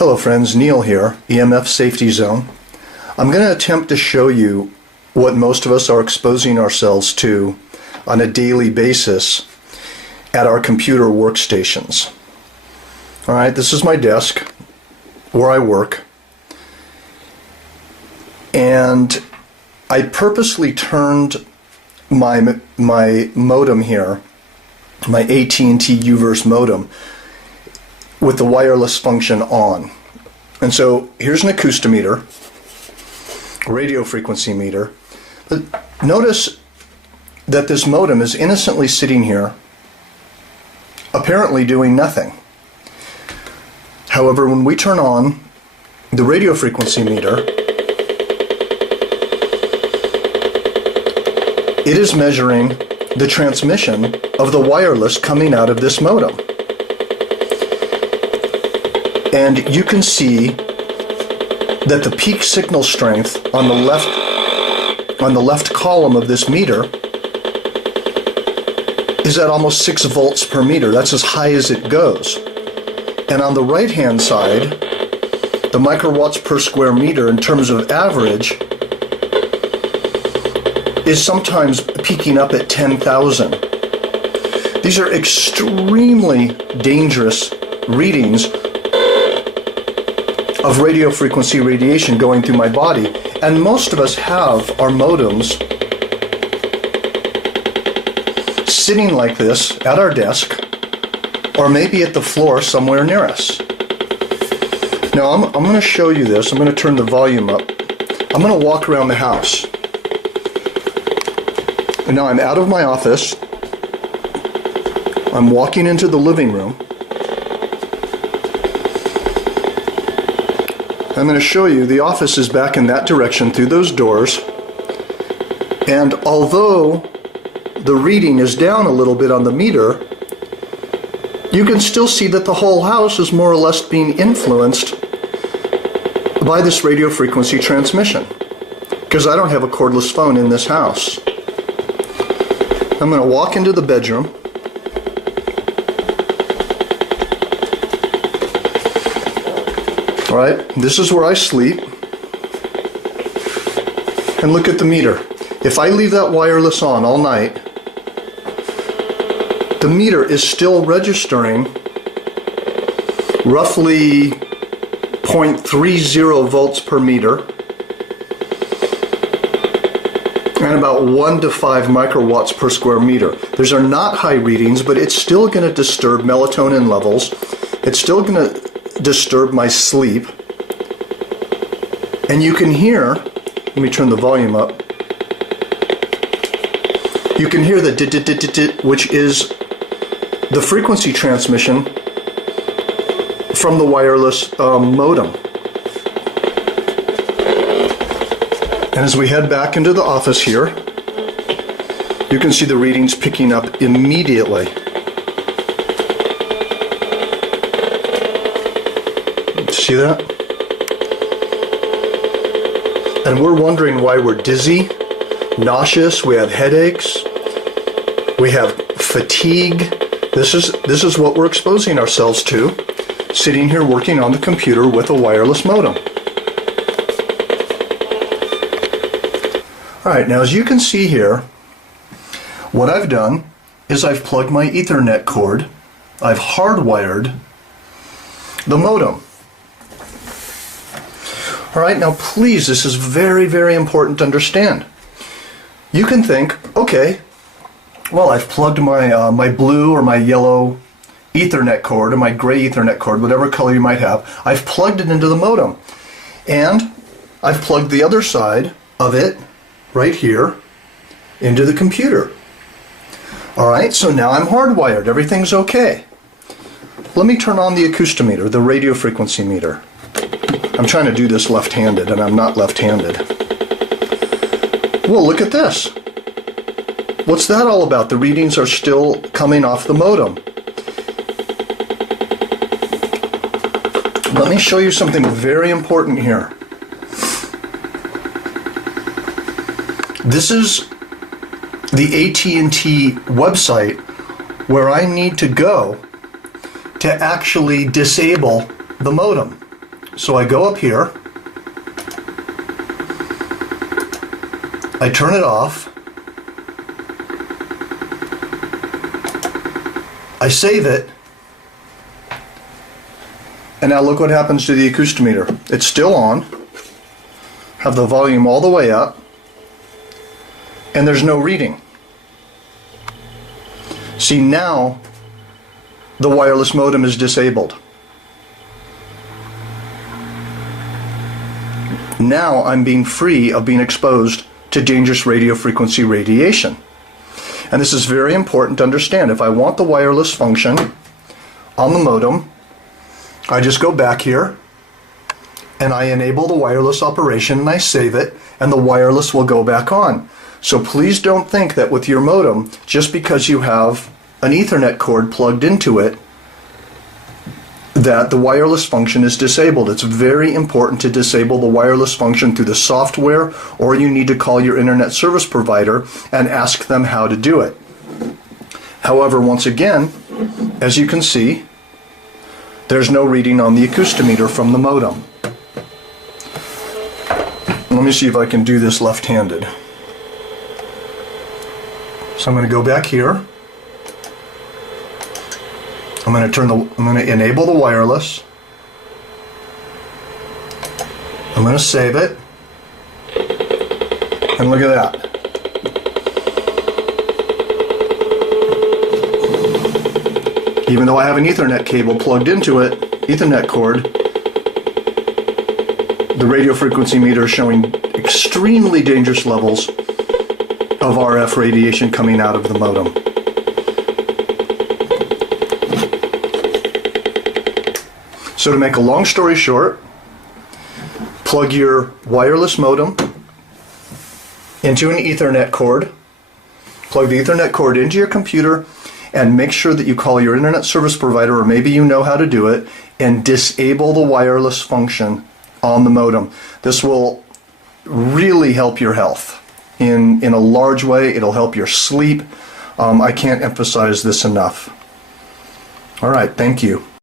Hello friends, Neil here, EMF Safety Zone. I'm going to attempt to show you what most of us are exposing ourselves to on a daily basis at our computer workstations. Alright, this is my desk where I work, and I purposely turned my modem here, my AT&T U-verse modem, with the wireless function on. And so here's an acoustometer, radio frequency meter. But notice that this modem is innocently sitting here, apparently doing nothing. However, when we turn on the radio frequency meter, it is measuring the transmission of the wireless coming out of this modem. And you can see that the peak signal strength on the left column of this meter is at almost 6 volts per meter. That's as high as it goes. And on the right hand side, the microwatts per square meter in terms of average is sometimes peaking up at 10,000. These are extremely dangerous readings of radio frequency radiation going through my body, and most of us have our modems sitting like this at our desk, or maybe at the floor somewhere near us. Now I'm going to show you this. I'm going to turn the volume up. I'm going to walk around the house. And now I'm out of my office. I'm walking into the living room. I'm going to show you the office is back in that direction through those doors. And although the reading is down a little bit on the meter, you can still see that the whole house is more or less being influenced by this radio frequency transmission, because I don't have a cordless phone in this house. I'm going to walk into the bedroom. Alright, this is where I sleep. And look at the meter. If I leave that wireless on all night, the meter is still registering roughly 0.30 volts per meter and about 1 to 5 microwatts per square meter. Those are not high readings, but it's still going to disturb melatonin levels. It's still going to disturb my sleep. And you can hear, let me turn the volume up, you can hear the dit-dit-dit-dit, which is the frequency transmission from the wireless modem. And as we head back into the office here, you can see the readings picking up immediately. See that? And we're wondering why we're dizzy, nauseous, we have headaches, we have fatigue. This is what we're exposing ourselves to, sitting here working on the computer with a wireless modem. Alright, now as you can see here, what I've done is I've plugged my Ethernet cord, I've hardwired the modem. Alright, now please, this is very, very important to understand. You can think, okay, well, I've plugged my my blue or my yellow Ethernet cord or my gray Ethernet cord, whatever color you might have. I've plugged it into the modem, and I've plugged the other side of it right here into the computer. Alright, so now I'm hardwired. Everything's okay. Let me turn on the acoustometer, the radio frequency meter. I'm trying to do this left-handed, and I'm not left-handed. Well, look at this. What's that all about? The readings are still coming off the modem. Let me show you something very important here. This is the AT&T website where I need to go to actually disable the modem. So I go up here, I turn it off, I save it, and now look what happens to the acoustometer. It's still on, have the volume all the way up, and there's no reading. See, now the wireless modem is disabled. Now I'm being free of being exposed to dangerous radio frequency radiation. And this is very important to understand. If I want the wireless function on the modem, I just go back here and I enable the wireless operation and I save it, and the wireless will go back on. So please don't think that with your modem, just because you have an Ethernet cord plugged into it, that the wireless function is disabled. It's very important to disable the wireless function through the software, or you need to call your internet service provider and ask them how to do it. However, once again, as you can see, there's no reading on the acoustometer from the modem. Let me see if I can do this left-handed. So I'm going to go back here. I'm going to enable the wireless. I'm going to save it. And look at that. Even though I have an Ethernet cable plugged into it, Ethernet cord, the radio frequency meter is showing extremely dangerous levels of RF radiation coming out of the modem. So to make a long story short, plug your wireless modem into an Ethernet cord, plug the Ethernet cord into your computer, and make sure that you call your internet service provider, or maybe you know how to do it, and disable the wireless function on the modem. This will really help your health in a large way. It'll help your sleep. I can't emphasize this enough. All right, thank you.